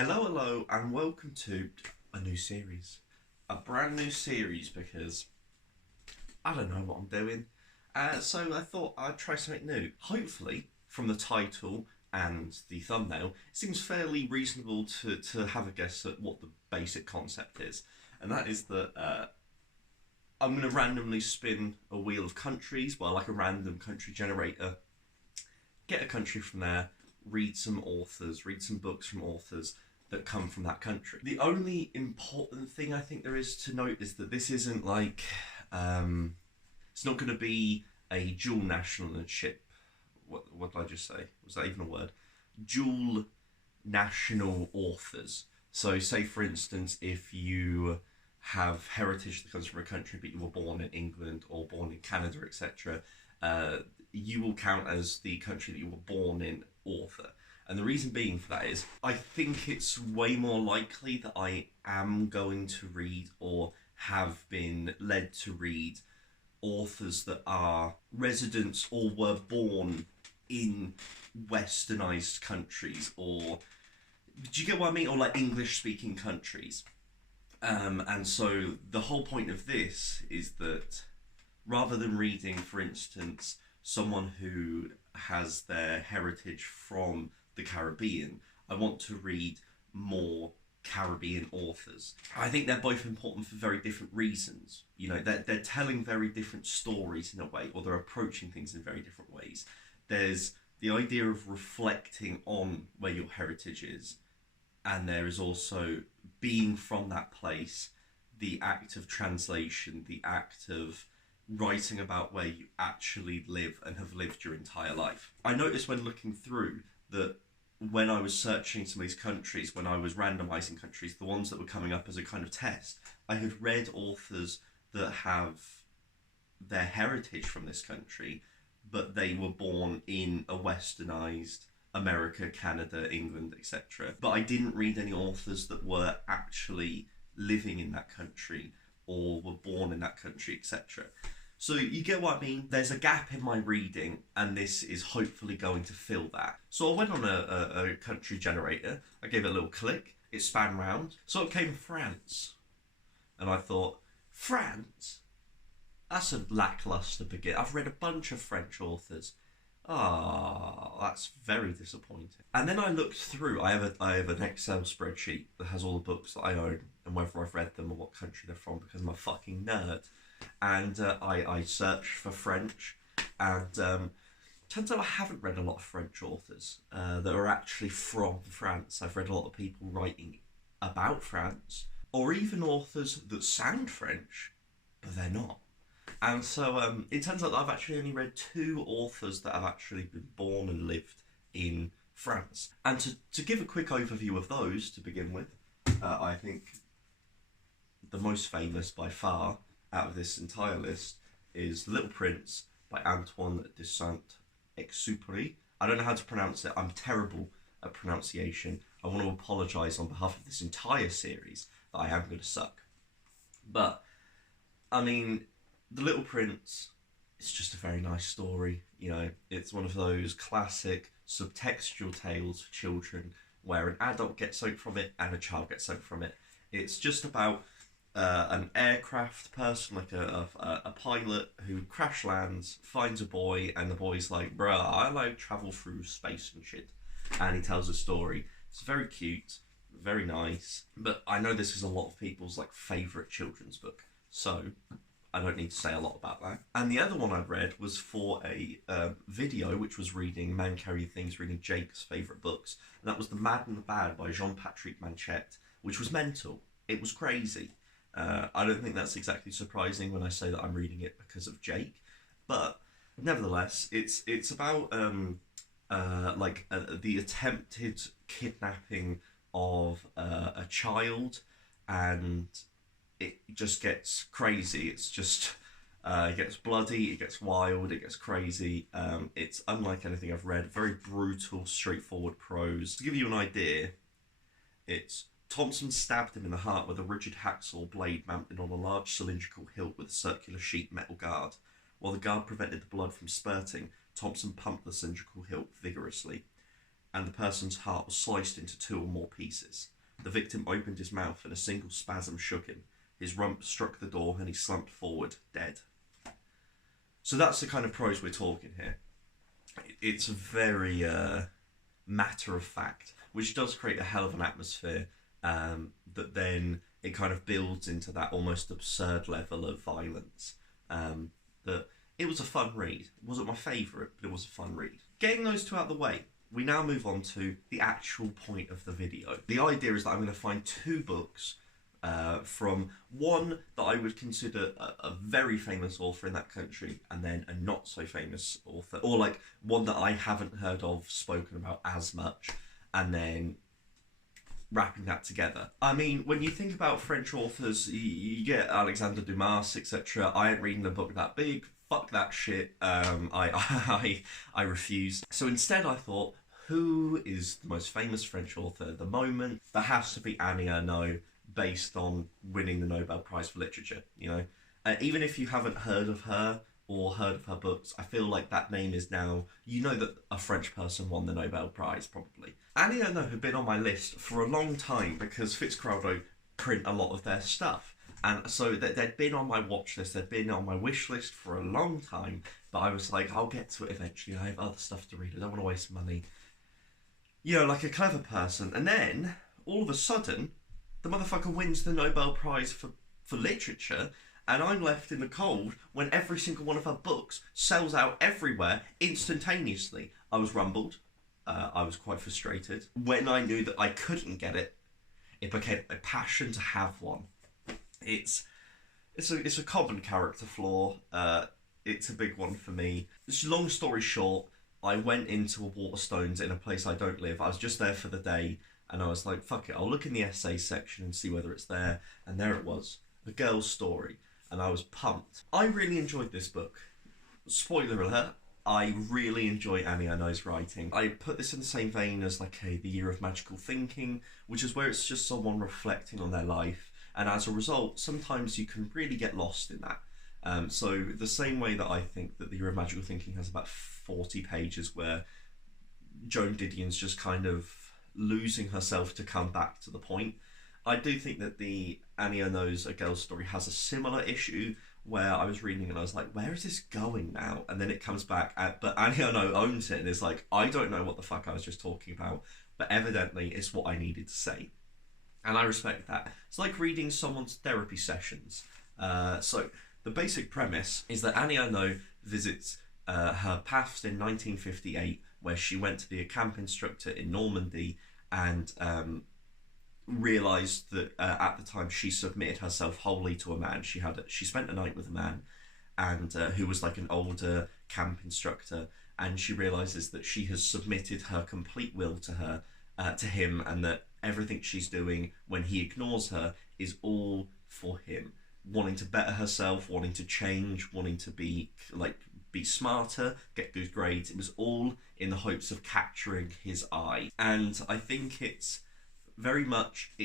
Hello, and welcome to a new series. A brand new series because I don't know what I'm doing. So I thought I'd try something new. Hopefully, from the title and the thumbnail, it seems fairly reasonable to have a guess at what the basic concept is. And that is that I'm going to randomly spin a wheel of countries, well, like a random country generator, get a country from there, read some authors, read some books from authors that come from that country. The only important thing I think there is to note is that this isn't like, it's not going to be a dual nationalship. What did I just say? Was that even a word? Dual national authors. So say for instance, if you have heritage that comes from a country but you were born in England or born in Canada, etc., you will count as the country that you were born in author. And the reason being for that is I think it's way more likely that I am going to read or have been led to read authors that are residents or were born in westernized countries, or do you get what I mean? Or like English speaking countries. And so the whole point of this is that rather than reading, for instance, someone who has their heritage from the Caribbean, I want to read more Caribbean authors. I think they're both important for very different reasons. You know, they're telling very different stories in a way, or they're approaching things in very different ways. There's the idea of reflecting on where your heritage is, and there is also being from that place, the act of translation, the act of writing about where you actually live and have lived your entire life. I noticed when looking through that when I was searching some of these countries, when I was randomizing countries, the ones that were coming up as a kind of test, I had read authors that have their heritage from this country, but they were born in a westernized America, Canada, England, etc. But I didn't read any authors that were actually living in that country or were born in that country, etc. So you get what I mean? There's a gap in my reading, and this is hopefully going to fill that. So I went on a country generator, I gave it a little click, it span round, so it came France. And I thought, France? That's a lackluster begin. I've read a bunch of French authors. That's very disappointing. And then I looked through, I have an Excel spreadsheet that has all the books that I own and whether I've read them or what country they're from, because I'm a fucking nerd. And I searched for French, and turns out I haven't read a lot of French authors that are actually from France. I've read a lot of people writing about France, or even authors that sound French, but they're not. And so it turns out that I've actually only read 2 authors that have actually been born and lived in France. And to give a quick overview of those to begin with, I think the most famous by far out of this entire list is Little Prince by Antoine de Saint-Exupéry. I don't know how to pronounce it. I'm terrible at pronunciation. I want to apologise on behalf of this entire series that I am going to suck. But, I mean, The Little Prince, it's just a very nice story. You know, it's one of those classic subtextual tales for children where an adult gets something from it and a child gets something from it. It's just about an aircraft person, like a pilot who crash lands, finds a boy, and the boy's like, bruh, I like travel through space and shit. And he tells a story. It's very cute, very nice, but I know this is a lot of people's like favourite children's book, so I don't need to say a lot about that. And the other one I read was for a video, which was reading Man Carry Things, reading Jake's favourite books, and that was The Mad and the Bad by Jean-Patrick Manchette, which was mental. It was crazy. I don't think that's exactly surprising when I say that I'm reading it because of Jake, but nevertheless, it's about the attempted kidnapping of a child, and it just gets crazy. It's just it gets bloody, it gets wild, it gets crazy. It's unlike anything I've read. Very brutal, straightforward prose. To give you an idea, it's Thompson stabbed him in the heart with a rigid hacksaw blade mounted on a large cylindrical hilt with a circular sheet metal guard. While the guard prevented the blood from spurting, Thompson pumped the cylindrical hilt vigorously. and the person's heart was sliced into 2 or more pieces. The victim opened his mouth and a single spasm shook him. His rump struck the door and he slumped forward, dead. So that's the kind of prose we're talking here. It's very matter of fact, which does create a hell of an atmosphere that then it kind of builds into that almost absurd level of violence. That it was a fun read. It wasn't my favourite, but it was a fun read. Getting those 2 out of the way, we now move on to the actual point of the video. The idea is that I'm going to find 2 books from one that I would consider a very famous author in that country, and then a not so famous author, or like one that I haven't heard of spoken about as much, and then wrapping that together. I mean, when you think about French authors, you get Alexandre Dumas, etc. I ain't reading a book that big. Fuck that shit. I refuse. So instead I thought, who is the most famous French author at the moment? That has to be Annie Ernaux, based on winning the Nobel Prize for Literature, you know? Even if you haven't heard of her or heard of her books, I feel like that name is now, you know that a French person won the Nobel Prize, probably. Annie Ernaux had been on my list for a long time because Fitzcarraldo print a lot of their stuff. And so they'd been on my watch list, they'd been on my wish list for a long time, but I was like, I'll get to it eventually, I have other stuff to read, I don't want to waste money. You know, like a clever person. And then, all of a sudden, the motherfucker wins the Nobel Prize for literature, and I'm left in the cold when every single one of her books sells out everywhere instantaneously. I was rumbled, I was quite frustrated. When I knew that I couldn't get it, it became a passion to have one. It's a common character flaw. It's a big one for me. Just long story short, I went into a Waterstones in a place I don't live. I was just there for the day, and I was like, fuck it, I'll look in the essay section and see whether it's there. And there it was, A Girl's Story, and I was pumped. I really enjoyed this book. Spoiler alert, I really enjoy Annie Ernaux's writing. I put this in the same vein as like The Year of Magical Thinking, which is where it's just someone reflecting on their life. And as a result, sometimes you can really get lost in that. So the same way that I think that The Year of Magical Thinking has about 40 pages where Joan Didion's just kind of losing herself to come back to the point, I do think that the Annie Ernaux's A Girl's Story has a similar issue where I was reading and I was like, where is this going now? And then it comes back, but Annie Ernaux owns it and is like, I don't know what the fuck I was just talking about, but evidently it's what I needed to say. And I respect that. It's like reading someone's therapy sessions. So the basic premise is that Annie Ernaux visits her past in 1958, where she went to be a camp instructor in Normandy and realised that at the time she submitted herself wholly to a man. She spent a night with a man, and who was like an older camp instructor, and she realises that she has submitted her complete will to him, and that everything she's doing when he ignores her is all for him, wanting to better herself, wanting to change, wanting to be smarter, get good grades. It was all in the hopes of capturing his eye. And I think it's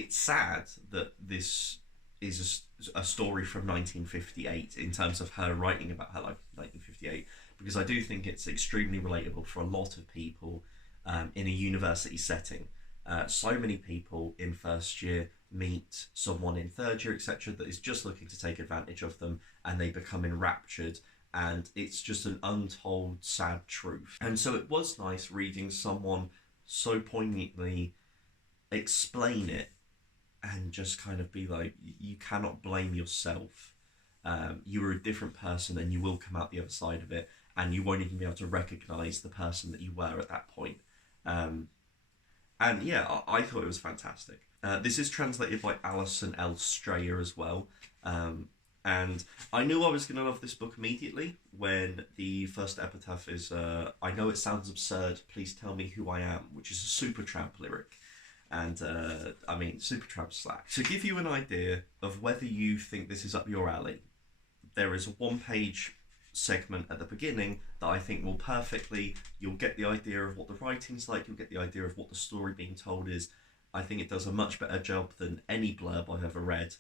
sad that this is a story from 1958 in terms of her writing about her life in 1958, because I do think it's extremely relatable for a lot of people in a university setting. So many people in first year meet someone in third year, etc., that is just looking to take advantage of them, and they become enraptured, and it's just an untold sad truth. And so it was nice reading someone so poignantly explain it and just kind of be like, you cannot blame yourself. You are a different person and you will come out the other side of it, and you won't even be able to recognise the person that you were at that point. And yeah, I thought it was fantastic. This is translated by Alison L. Strayer as well. And I knew I was going to love this book immediately when the first epitaph is, I know it sounds absurd, please tell me who I am, which is a Supertramp lyric. And I mean, Supertramp slack. To give you an idea of whether you think this is up your alley, there is a one-page segment at the beginning that I think will perfectly, you'll get the idea of what the writing's like, you'll get the idea of what the story being told is. I think it does a much better job than any blurb I've ever read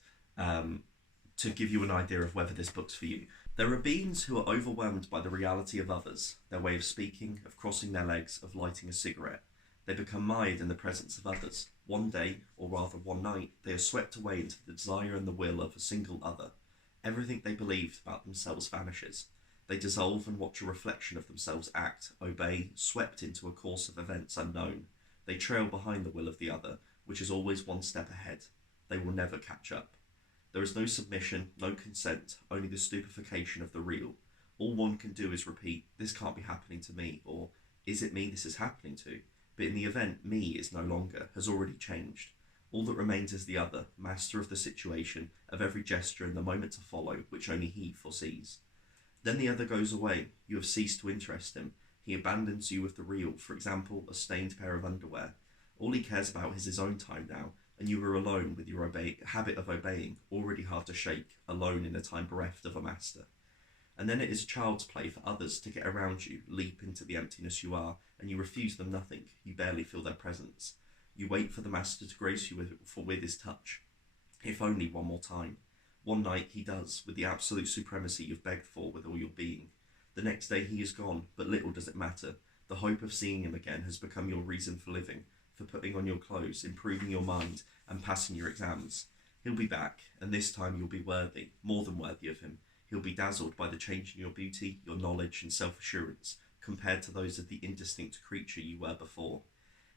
to give you an idea of whether this book's for you. There are beings who are overwhelmed by the reality of others, their way of speaking, of crossing their legs, of lighting a cigarette. They become mired in the presence of others. One day, or rather one night, they are swept away into the desire and the will of a single other. Everything they believed about themselves vanishes. They dissolve and watch a reflection of themselves act, obey, swept into a course of events unknown. They trail behind the will of the other, which is always one step ahead. They will never catch up. There is no submission, no consent, only the stupefaction of the real. All one can do is repeat, "This can't be happening to me," or "Is it me this is happening to?" But in the event, me is no longer, has already changed. All that remains is the other, master of the situation, of every gesture and the moment to follow, which only he foresees. Then the other goes away. You have ceased to interest him. He abandons you with the real, for example, a stained pair of underwear. All he cares about is his own time now, and you are alone with your habit of obeying, already hard to shake, alone in a time bereft of a master. And then it is child's play for others to get around you, leap into the emptiness you are, and you refuse them nothing. You barely feel their presence. You wait for the master to grace you with his touch. If only one more time. One night he does, with the absolute supremacy you've begged for with all your being. The next day he is gone, but little does it matter. The hope of seeing him again has become your reason for living, for putting on your clothes, improving your mind, and passing your exams. He'll be back, and this time you'll be worthy, more than worthy of him. He'll be dazzled by the change in your beauty, your knowledge, and self-assurance, compared to those of the indistinct creature you were before.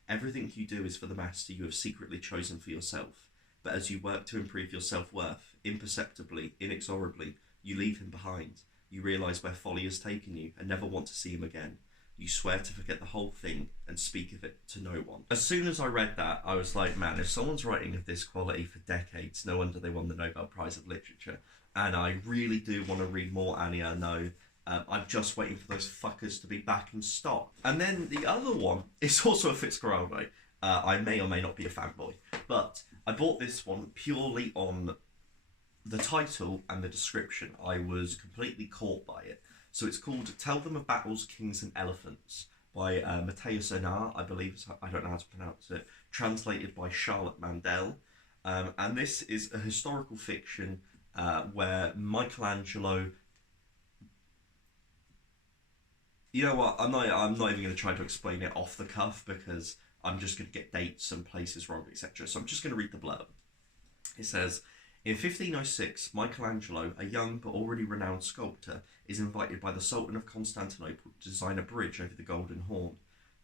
Everything you do is for the master you have secretly chosen for yourself, but as you work to improve your self-worth, imperceptibly, inexorably, you leave him behind. You realise where folly has taken you, and never want to see him again. You swear to forget the whole thing, and speak of it to no one. As soon as I read that, I was like, man, if someone's writing of this quality for decades, no wonder they won the Nobel Prize of Literature. And I really do want to read more Annie Ernaux. I'm just waiting for those fuckers to be back in stock. And then the other one is also a Fitzcarraldo. I may or may not be a fanboy, but I bought this one purely on the title and the description. I was completely caught by it. So it's called Tell Them of Battles, Kings and Elephants by Mateus Enar, I believe, I don't know how to pronounce it, translated by Charlotte Mandel. And this is a historical fiction where Michelangelo... You know what, I'm not even going to try to explain it off the cuff because I'm just going to get dates and places wrong, etc. So I'm just going to read the blurb. It says, in 1506, Michelangelo, a young but already renowned sculptor, is invited by the Sultan of Constantinople to design a bridge over the Golden Horn.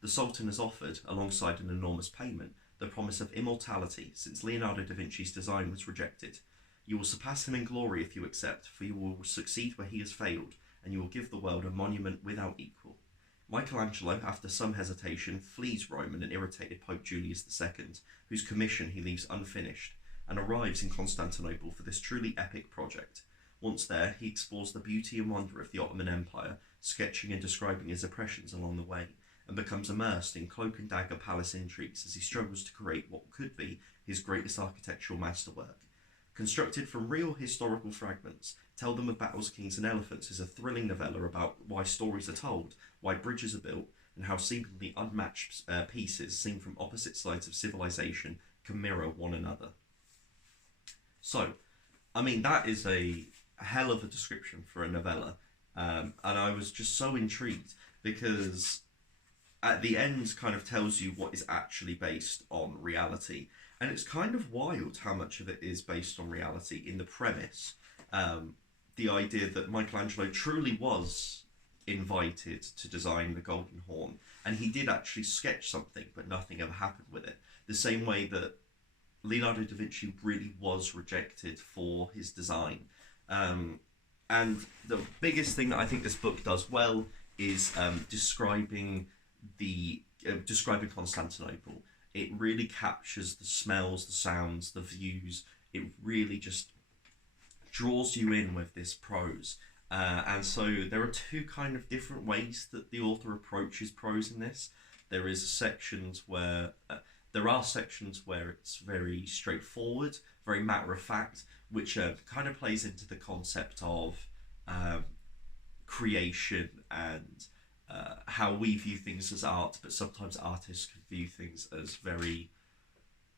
The Sultan has offered, alongside an enormous payment, the promise of immortality, since Leonardo da Vinci's design was rejected. You will surpass him in glory if you accept, for you will succeed where he has failed, and you will give the world a monument without equal. Michelangelo, after some hesitation, flees Rome and an irritated Pope Julius II, whose commission he leaves unfinished, and arrives in Constantinople for this truly epic project. Once there, he explores the beauty and wonder of the Ottoman Empire, sketching and describing his oppressions along the way, and becomes immersed in cloak and dagger palace intrigues as he struggles to create what could be his greatest architectural masterwork. Constructed from real historical fragments, Tell Them of Battles, Kings and Elephants is a thrilling novella about why stories are told, why bridges are built, and how seemingly unmatched pieces seen from opposite sides of civilization can mirror one another. So, I mean, that is a hell of a description for a novella, and I was just so intrigued because at the end kind of tells you what is actually based on reality, and it's kind of wild how much of it is based on reality in the premise. The idea that Michelangelo truly was invited to design the Golden Horn, and he did actually sketch something, but nothing ever happened with it. The same way that Leonardo da Vinci really was rejected for his design. And the biggest thing that I think this book does well is describing Constantinople. It really captures the smells, the sounds, the views. It really just draws you in with this prose. And so there are two kind of different ways that the author approaches prose in this. There are sections where it's very straightforward, very matter of fact, which kind of plays into the concept of creation and how we view things as art, but sometimes artists can view things as very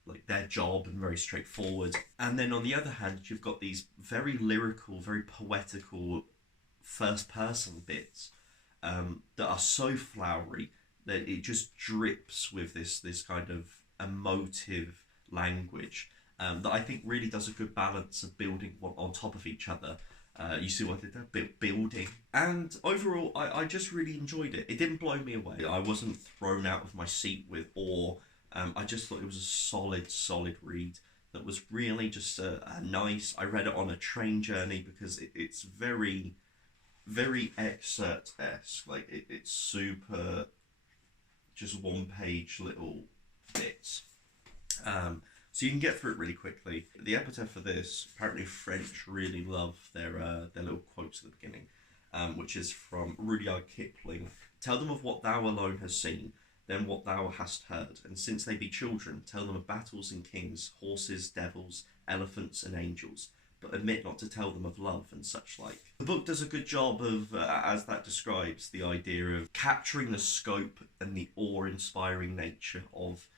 like their job and very straightforward. And then on the other hand, you've got these very lyrical, very poetical first person bits that are so flowery, that it just drips with this kind of emotive language that I think really does a good balance of building one on top of each other. You see what I did there? Building. And overall, I just really enjoyed it. It didn't blow me away. I wasn't thrown out of my seat with awe. I just thought it was a solid read that was really just a nice. I read it on a train journey because it's very, very excerpt-esque. Like, it's super, just one-page little bits. So you can get through it really quickly. The epitaph for this, apparently French really love their little quotes at the beginning, which is from Rudyard Kipling. Tell them of what thou alone hast seen, then what thou hast heard, and since they be children, tell them of battles and kings, horses, devils, elephants and angels, but omit not to tell them of love and such like. The book does a good job of, as that describes, the idea of capturing the scope and the awe-inspiring nature of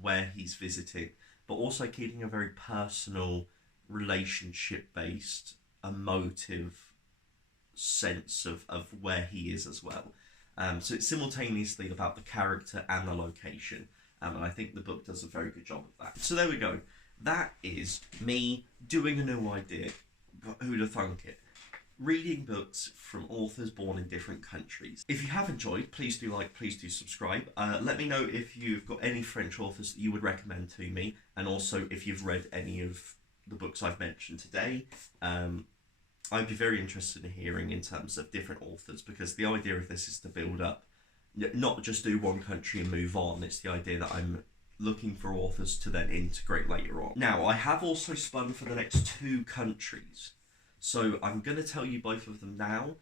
where he's visiting, but also keeping a very personal, relationship-based, emotive sense of where he is as well. So it's simultaneously about the character and the location, and I think the book does a very good job of that. So there we go. That is me doing a new idea. Who'd have thunk it? Reading books from authors born in different countries. If you have enjoyed, please do like, please do subscribe. Let me know if you've got any French authors that you would recommend to me, and also if you've read any of the books I've mentioned today. I'd be very interested in hearing in terms of different authors, because the idea of this is to build up, not just do one country and move on. It's the idea that I'm looking for authors to then integrate later on. Now, I have also spun for the next 2 countries. So I'm going to tell you both of them now,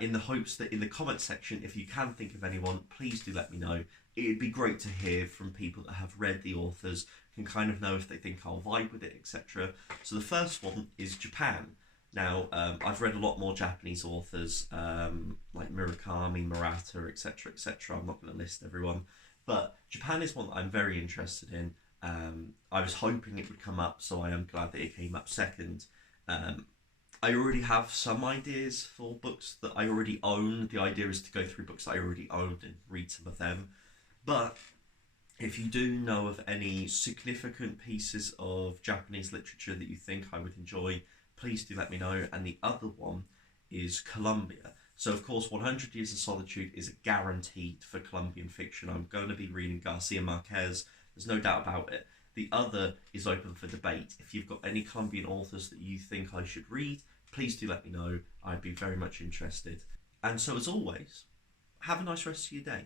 in the hopes that in the comment section, if you can think of anyone, please do let me know. It'd be great to hear from people that have read the authors, can kind of know if they think I'll vibe with it, etc. So the first one is Japan. Now, I've read a lot more Japanese authors, like Murakami, Murata, etc, etc. I'm not going to list everyone. But Japan is one that I'm very interested in. I was hoping it would come up, so I am glad that it came up second. I already have some ideas for books that I already own. The idea is to go through books that I already owned and read some of them. But if you do know of any significant pieces of Japanese literature that you think I would enjoy, please do let me know. And the other one is Colombia. So, of course, 100 Years of Solitude is a guaranteed for Colombian fiction. I'm going to be reading Garcia Marquez. There's no doubt about it. The other is open for debate. If you've got any Colombian authors that you think I should read, please do let me know. I'd be very much interested. And so, as always, have a nice rest of your day.